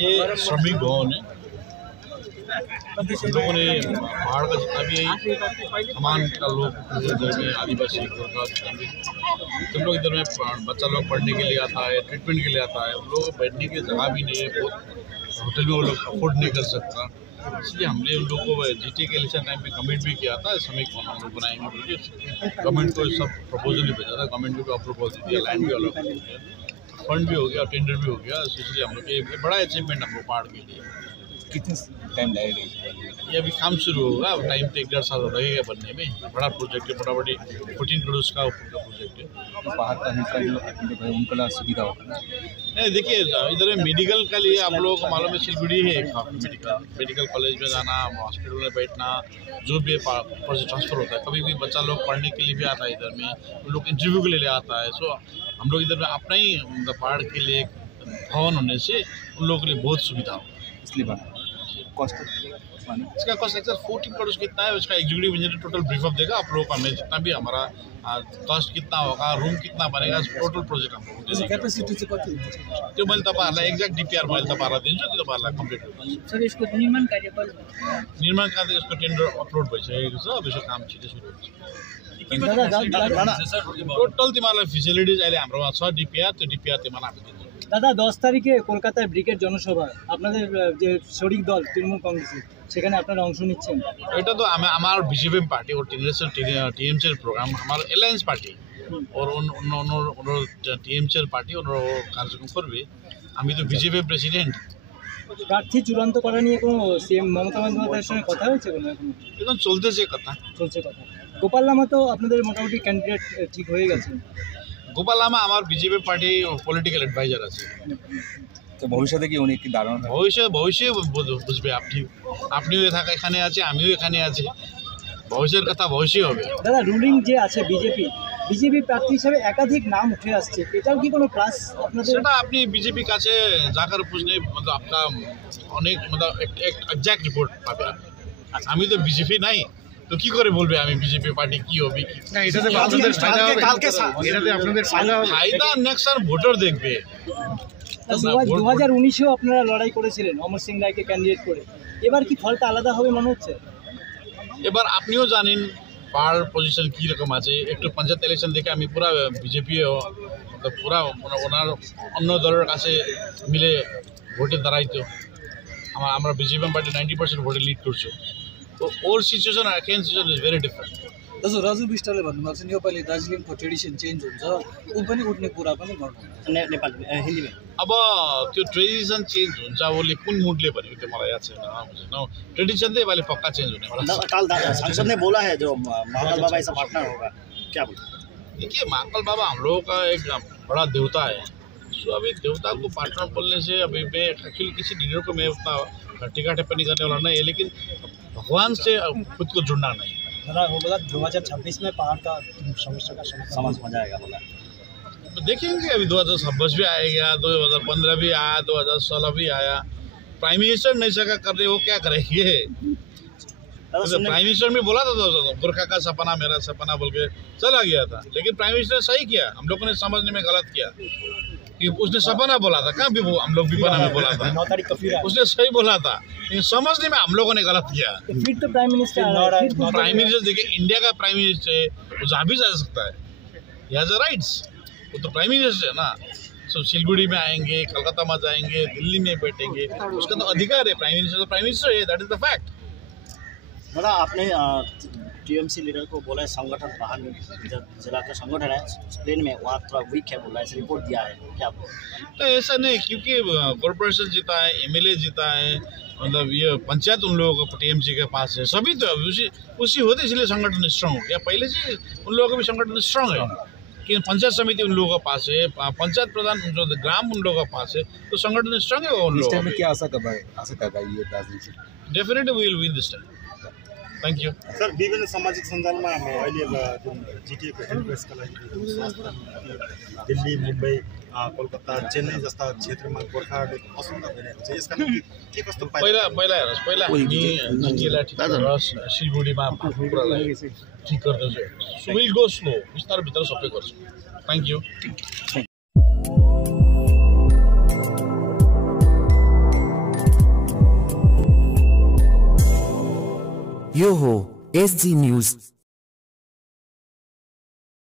ये श्रमिक भवन है। हम लोगों ने पहाड़ का जितना भी सामान का लोग इधर में आदिवासी तुम लोग इधर में बच्चा लोग पढ़ने के लिए आता है, ट्रीटमेंट के लिए आता है। उन लोगों को बैठने की जगह भी नहीं है, बहुत होटल में वो लोग अफोर्ड नहीं कर सकता। इसलिए हमने उन लोग को जीटी के इलेक्शन टाइम पे कमिट भी किया था, श्रमिक भवन हम लोग बनाएंगे बोलिए। गवर्नमेंट को सब प्रपोजल भी भेजा था, गवर्नमेंट को भी अप्रूवल दे दिया, लैंड भी अलॉट हो गया, फंड भी हो गया, टेंडर भी हो गया। इसलिए हम लोग ये बड़ा अचीवमेंट हम लोग पहाड़ के लिए। कितने टाइम लगेगा? ये अभी काम शुरू होगा, टाइम तो 1.5 साल लगेगा बनने में। बड़ा प्रोजेक्ट है, मोटामोटी 14 करोड़ का प्रोजेक्ट है। बाहर का उनका सुविधा होगा। नहीं देखिए, इधर में मेडिकल के लिए आप लोगों को मालूम है सिलगुड़ी है मेडिकल कॉलेज में जाना, हॉस्पिटल में बैठना, जो भी ट्रांसफ़र होता है। कभी भी बच्चा लोग पढ़ने के लिए भी आता है इधर में, उन लोग इंटरव्यू के लिए आता है। सो हम लोग इधर में अपना ही पहाड़ के लिए भवन होने से उन लोगों के लिए बहुत सुविधा हो, इसलिए बना। कॉस्ट इसका कॉस्ट एक्चुअल 14 करोड़ कितना है, उसका एग्जीक्यूटिव इंजीनियर टोटल ब्रीफअप देगा आप लोगों को। हमें जितना भी हमारा कॉस्ट कितना होगा, रूम कितना बनेगा, टोटल प्रोजेक्ट हम लोग देंगे। कैपेसिटी चाहिँ कति हुन्छ? त्यो मैले तपाईँहरूलाई एक्ज्याक्ट डिपिआर मैले तपाईँहरूलाई दिन्छु, त्यो तपाईँहरूलाई कम्प्लिट हुन्छ। सर यसको निर्माण कार्य निर्माण कार्य यसको टेन्डर अपलोड भइसकेको छ, अब यसको काम छिटो सुरु हुन्छ। टोटल तिमीहरूलाई फेसिलिटिज अहिले हाम्रोमा छ डिपिआर, त्यो डिपिआर तिमीलाई हामी दिन्छौँ। দাদা 10 তারিখে কলকাতায় ব্রিগেড জনসভা, আপনাদের যে শরিক দল তৃণমূল কংগ্রেসের, সেখানে আপনারা অংশ নিচ্ছেন? এটা তো আমার বিজেপি পার্টি और टीएमसी प्रोग्राम हमारा अलायंस पार्टी और टीएमसी पार्टी और कार्यक्रम করবে। আমি তো বিজেপি প্রেসিডেন্ট। প্রার্থী চূড়ান্ত করা নিয়ে কোনো সিএম মমতা বন্দ্যোপাধ্যায়ের সঙ্গে কথা হয়েছে কোনো? এখন চলতেছে কথা। গোপাল লামা তো আপনাদের মোটামুটি ক্যান্ডিডেট ঠিক হয়ে গেছে। গোপাল লামা আমার বিজেপি পার্টি পলিটিক্যাল অ্যাডভাইজার আছে। তো ভবিষ্যতে কি উনি কি দাঁড়ানো? ভবিষ্যতে বুঝবে আপনিও এখানে আছে, আমিও এখানে আছি। ভবিষ্যতের কথা ভবিষ্যই হবে। দাদা রুলিং যে আছে বিজেপি প্রার্থী হিসেবে একাধিক নাম উঠে আসছে, এটাও কি কোনো প্লাস আপনাদের? সেটা আপনি বিজেপি কাছে যাকার পুছলে मतलब आपका অনেক मतलब এক্সাক্ট রিপোর্ট পাবে। আমি তো বিজেপি নাই, তো কি করে বলবে আমি বিজেপি পার্টি কি হবে কি না? এটাতে আপনাদের ফায়দা হবে, এটাতে আপনাদের ফায়দা নেক্সট আর ভোটার দেখবে। 2019-এও আপনারা লড়াই করেছিলেন অমর সিং রায়কে ক্যান্ডিডেট করে, এবার কি ফলটা আলাদা হবে মনে হচ্ছে? এবার আপনিও জানেন পাহাড় পজিশন কী রকম আছে। একটু পঞ্চায়েত ইলেকশন দেখে আমি পুরা বিজেপি পুরা ওনার অন্য দলের কাছে মিলে ভোটে দাঁড়াইতো। আমরা বিজেপি পার্টি 90% ভোটে লিড করছো। तो और सिचुएसन एकेन सिचुएसन इज भेरी डिफरेंट। दाजु राजु विष्टले भन्नुभएको छ नेपाली दार्जिलिङको ट्रेडिसन चेन्ज हुन्छ, ऊ पनि उठ्ने कुरा पनि गर्नु नेपाली हिन्दीमा। अब त्यो ट्रेडिसन चेन्ज हुन्छ बोले कुन मुडले भनेको त्यो मलाई याद छैन, बुझ्नु। ट्रेडिसन चाहिँ यसपालि पक्का चेन्ज हुने वाला। कल सांसद ने बोला है जो महाकाल बाबा ऐसा पार्टनर होगा, क्या बोलते? देखिए महाकाल बाबा हम लोगों का एक बड़ा देवता है। सो अभी देवता को पार्टनर बोलने से अभी मैं एक्चुअली किसी लीडर को मैं उतना टीका टिप्पणी करने वाला नहीं है, लेकिन भगवान से खुद को जुड़ना नहीं। वो बोला 2026 में पहाड़ का समस्या का समझ में आएगा बोला। तो देखेंगे अभी 2026 भी आएगा, 2015 भी आया, 2016 भी आया। प्राइम मिनिस्टर नहीं सका कर रहे, वो क्या करेंगे? प्राइम मिनिस्टर ने बोला था तो गोरखा का सपना मेरा सपना बोल के चला गया था, लेकिन प्राइम मिनिस्टर सही किया। हम लोगों ने समझने में गलत किया कि उसने सपना बोला था, कहाँ भी वो हम लोग विपना में बोला था, उसने सही बोला था, लेकिन समझने में हम लोगों ने गलत किया। फिर तो प्राइम मिनिस्टर देखिए इंडिया का प्राइम मिनिस्टर है, वो जहाँ भी जा सकता है, ही हैज अ राइट्स। वो तो प्राइम मिनिस्टर है ना। सब सिलगुड़ी में आएंगे, कलकत्ता में जाएंगे, दिल्ली में बैठेंगे, उसका तो अधिकार है। प्राइम मिनिस्टर तो प्राइम मिनिस्टर है, दैट इज द फैक्ट। दादा आपने टीएमसी लीडर को बोला है संगठन बाहर जिला का संगठन है प्लेन में वहाँ थोड़ा वीक है बोला है, ऐसे रिपोर्ट दिया है, क्या तो ऐसा नहीं, क्योंकि कॉर्पोरेशन जीता है, एमएलए जीता है, मतलब ये पंचायत उन लोगों को टीएमसी के पास है, सभी तो उसी होते इसलिए संगठन स्ट्रांग हो गया। पहले से उन लोगों का भी संगठन स्ट्रांग है कि पंचायत समिति उन लोगों के पास है, पंचायत प्रधान जो ग्राम उन लोगों के पास है, तो संगठन स्ट्रांग है उन लोगों में। क्या आशा कर ये दार्जिलिङ से? Definitely we will win this time. Thank you sir. विभिन्न सामाजिक सञ्जालमा अहिले जुन जिटिएको हेल्पडेस्कका लागि दिल्ली, मुम्बई, कोलकाता, चेन्नई जस्ता क्षेत्रमा गोर्खाहरूले असुविधा भइरहेको छ, यसका निम्ति के कस्तो पहिला हेर्नुहोस्, पहिला हामी जिटिएलाई ठिक गरेर सिलगढीमा कुरालाई ठिक गर्दैछौँ। सो विल गो स्लो, बिस्तारै भित्र सबै गर्छौँ। Thank you. यो हो एसजी न्यूज।